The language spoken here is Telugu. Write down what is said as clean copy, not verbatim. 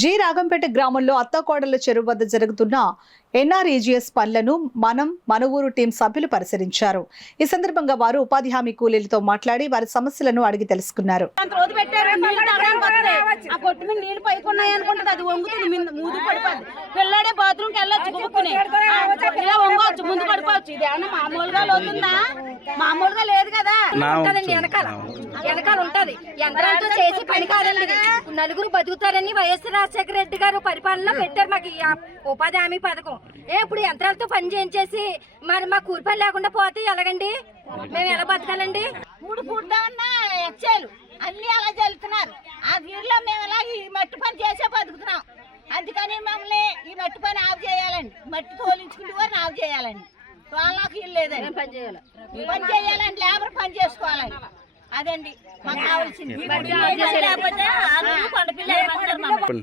జి రాగంపేట గ్రామంలో అత్తకోడళ్ల చెరువు వద్ద జరుగుతున్న ఎన్ఆర్ఈజీఎస్ పనులను మన ఊరు టీం సభ్యులు పరిశీలించారు. ఈ సందర్భంగా వారు ఉపాధి హామీ కూలీలతో మాట్లాడి వారి సమస్యలను అడిగి తెలుసుకున్నారు. మామూలుగా లేదు కదా, వెనకాల ఉంటది. యంత్రాలతో చేసి పని కాదండి. నలుగురు బతుకుతారని వైఎస్ రాజశేఖర రెడ్డి గారు పరిపాలన పెట్టారు మాకు ఉపాధి హామీ పథకం. ఇప్పుడు యంత్రాలతో పని చేయించేసి మరి మా కూలి పని లేకుండా పోతే ఎలాగండి? మేము ఎలా బతకాలండి? 3 ఫుడ్లో ఉన్న ఎక్సేలు అన్ని అలా జల్లుతున్నారు. ఆ వీరిలో మేము ఎలా ఈ మట్టి పని చేసే బతుకుతున్నాం. అందుకని మమ్మల్ని ఈ మట్టి పని ఆఫ్ చేయాలండి. మట్టి తోలించుకుంటే వారిని ఆఫ్ చేయాలండి. వాళ్ళకి ఇల్లు లేదండి, పని చేయాలండి. లేబర్ పని చేసుకోవాలండి. అదండి మాకు కావాల్సింది.